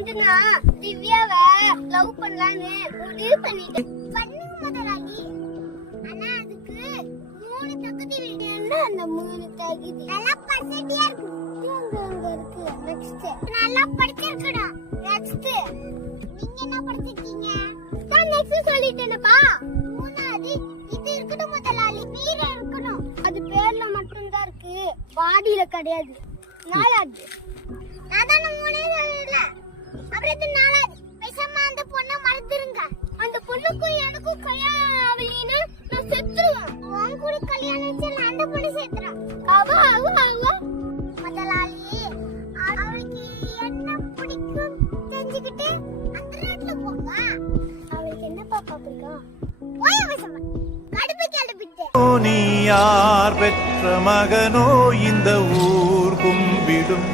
வந்து நான் திவ்யாவை லவ் பண்ணலான்னு முடிவு பண்ணிட்டேன். பண்ணுங்க முதலாளி. ஆனா அதுக்கு 3 தகுதி வேணும். அந்த 3 தகுதி நல்லா பர்சன்டியா இருக்கு. அங்க இருக்கு. நெக்ஸ்ட் நல்லா படிச்சிருக்கணும். நெக்ஸ்ட் நீங்க என்ன படிச்சிருக்கீங்க? நான் நெக்ஸ்ட் சொல்லிட்டேனப்பா. மூணாவது இது இருக்கணும் முதலாளி. வீரம் இருக்கணும். அது பேர்ல மட்டும் தான் இருக்கு, பாடியில கிடையாது. நாலாவது அதான் மூணே சொல்லல. அப்புறம் இது நாலாவது பேசாம அந்த பொண்ணை மறந்துருங்க. அந்த பொண்ணுக்கும் எனக்கும் கல்யாணம் ஆகலைன்னா நான் செத்துருவேன். உன் கூட கல்யாணம் வச்சு அந்த பொண்ணு செத்துறா. அவ முதலாளி அவளுக்கு என்ன பிடிக்கும் தெரிஞ்சுக்கிட்டு அந்த ரோட்ல போங்க. அவளுக்கு என்ன பாப்பா பிடிக்கும்? ஓய பேசாம கடுப்பு கிளப்பிட்டு நீ யார் பெற்ற மகனோ இந்த ஊர் கும்பிடும்